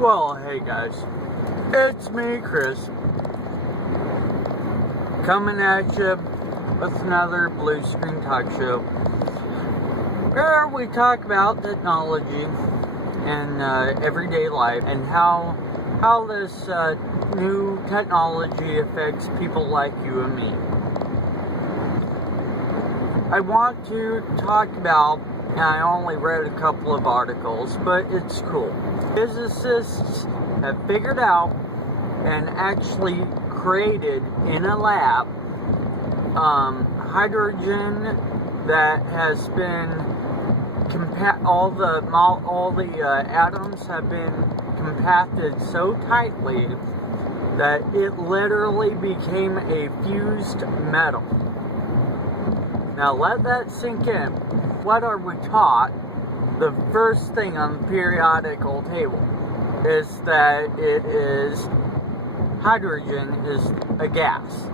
Well, hey guys, it's me, Chris, coming at you with another Blue Screen Talk Show, where we talk about technology and everyday life and how this new technology affects people like you and me. I want to talk about, and I only read a couple of articles, but it's cool. Physicists have figured out and actually created in a lab hydrogen that has been all the atoms have been compacted so tightly that it literally became a fused metal. Now let that sink in. What are we taught? The first thing on the periodical table is that hydrogen is a gas.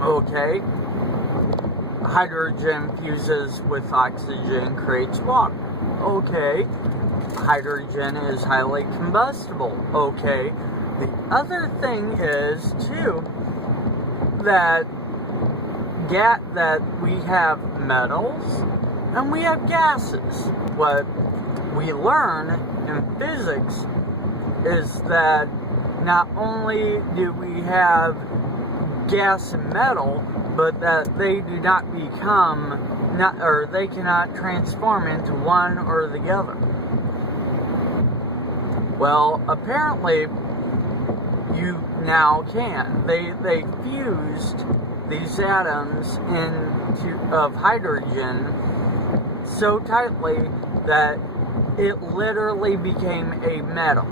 Okay. Hydrogen fuses with oxygen, creates water. Okay. Hydrogen is highly combustible. Okay. The other thing is, too, that we have metals and we have gases. What we learn in physics is that not only do we have gas and metal, but that they do not they cannot transform into one or the other. Well, apparently you now can. They fused these atoms of hydrogen so tightly that it literally became a metal.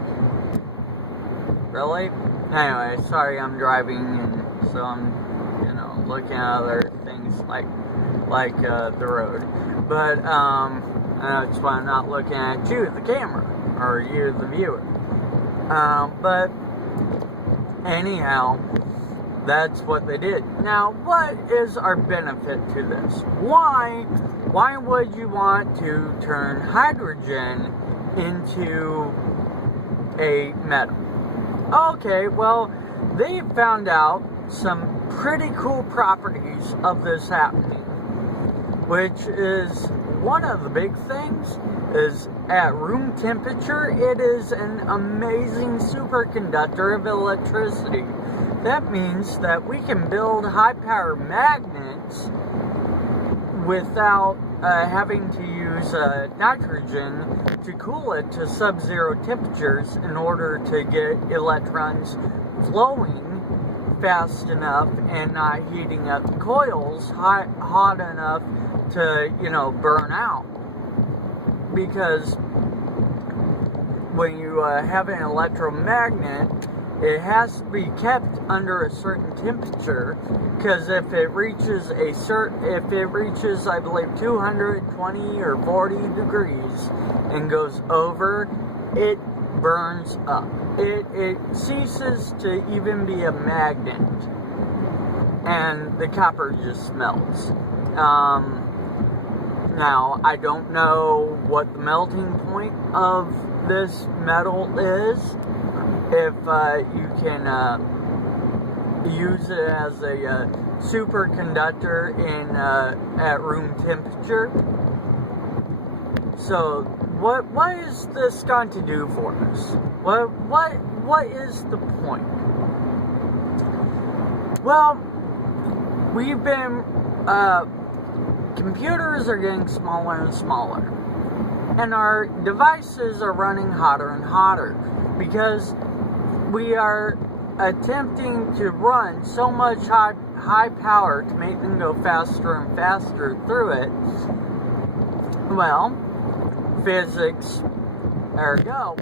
Really? Anyway, sorry, I'm driving, and so I'm, looking at other things like the road. But that's why I'm not looking at you, the camera, or you, the viewer. But anyhow, that's what they did. Now, what is our benefit to this? Why would you want to turn hydrogen into a metal? Okay, well, they found out some pretty cool properties of this happening, which is one of the big things is at room temperature, it is an amazing superconductor of electricity. That means that we can build high-power magnets without having to use nitrogen to cool it to sub-zero temperatures in order to get electrons flowing fast enough and not heating up coils hot enough to, burn out. Because when you have an electromagnet, it has to be kept under a certain temperature, because if it reaches I believe 220 or 40 degrees and goes over, it burns up. It ceases to even be a magnet, and the copper just melts. Now, I don't know what the melting point of this metal is, if you can use it as a superconductor at room temperature. So, what is this going to do for us? What is the point? Well, we've been computers are getting smaller and smaller, and our devices are running hotter and hotter because we are attempting to run so much high power to make them go faster and faster through it. Well, physics, ergo,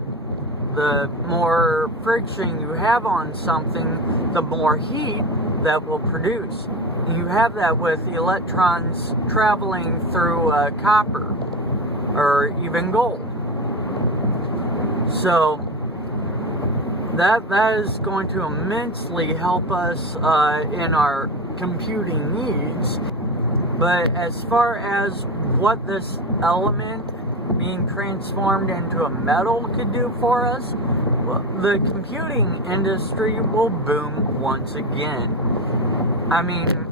the more friction you have on something, the more heat that will produce. You have that with electrons traveling through copper or even gold. So that is going to immensely help us in our computing needs. But as far as what this element being transformed into a metal could do for us, well, the computing industry will boom once again. I mean,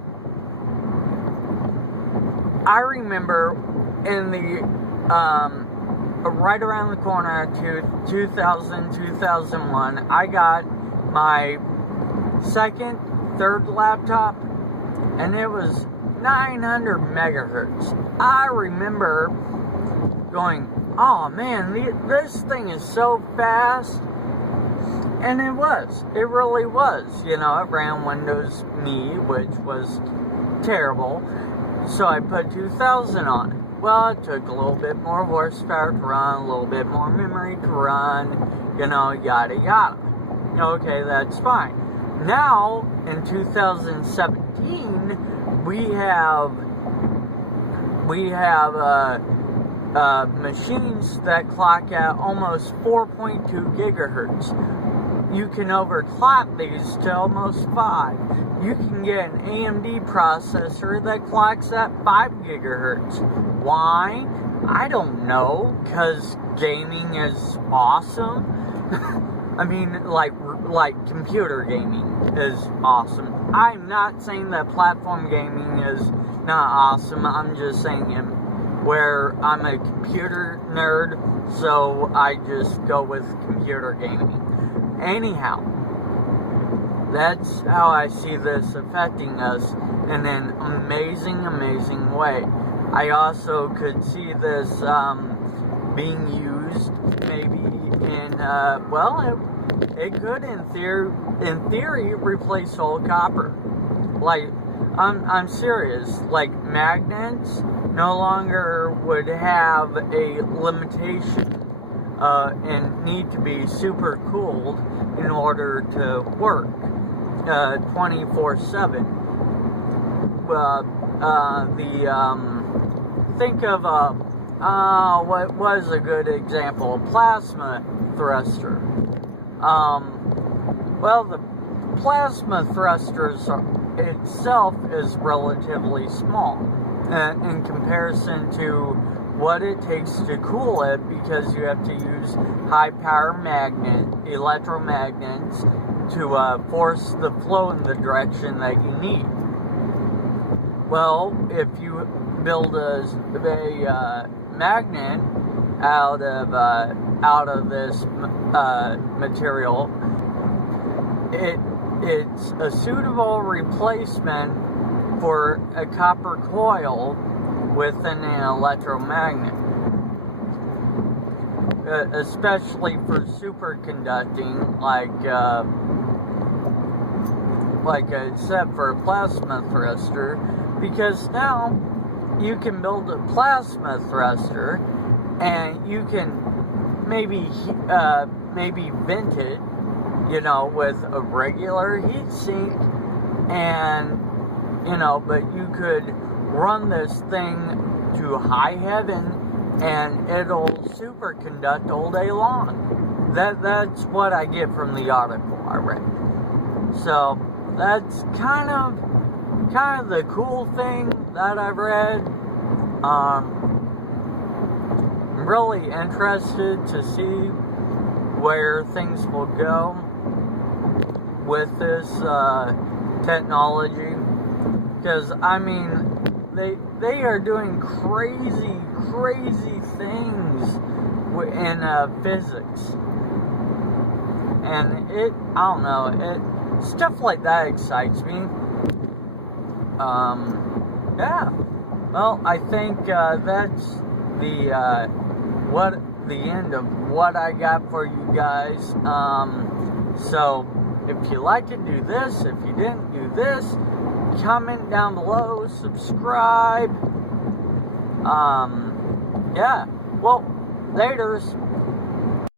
I remember in the, right around the corner to 2000, 2001, I got my third laptop, and it was 900 megahertz. I remember going, oh man, this thing is so fast. And it was. It really was. You know, it ran Windows Me, which was terrible. So I put 2000 on it. Well, it took a little bit more horsepower to run, a little bit more memory to run, you know, yada yada. Okay, that's fine. Now, in 2017, we have machines that clock at almost 4.2 gigahertz. You can overclock these to almost 5. You can get an AMD processor that clocks at 5 gigahertz. Why? I don't know, because gaming is awesome. I mean, like computer gaming is awesome. I'm not saying that platform gaming is not awesome. I'm just saying where I'm a computer nerd, so I just go with computer gaming. Anyhow, that's how I see this affecting us in an amazing, amazing way. I also could see this being used maybe in, it could in theory replace all copper. Like, I'm serious. Like, magnets no longer would have a limitation and need to be super cooled in order to work 24/7. Think of what was a good example? A plasma thruster. Well, the plasma thrusters itself is relatively small in comparison to what it takes to cool it, because you have to use high power electromagnets to force the flow in the direction that you need. Well, if you build a magnet out of this material, it's a suitable replacement for a copper coil within an electromagnet, especially for superconducting, like I said, for a plasma thruster, because now you can build a plasma thruster and you can maybe vent it, you know, with a regular heat sink, and but you could run this thing to high heaven and it'll superconduct all day long. That's what I get from the article I read. So that's kind of the cool thing that I've read. I'm really interested to see where things will go with this technology, because I mean, they are doing crazy things in physics, and I don't know, stuff like that excites me. Yeah. Well, I think that's the end of what I got for you guys. So if you like to do this, if you didn't do this, comment down below, subscribe. Yeah. Well, laters.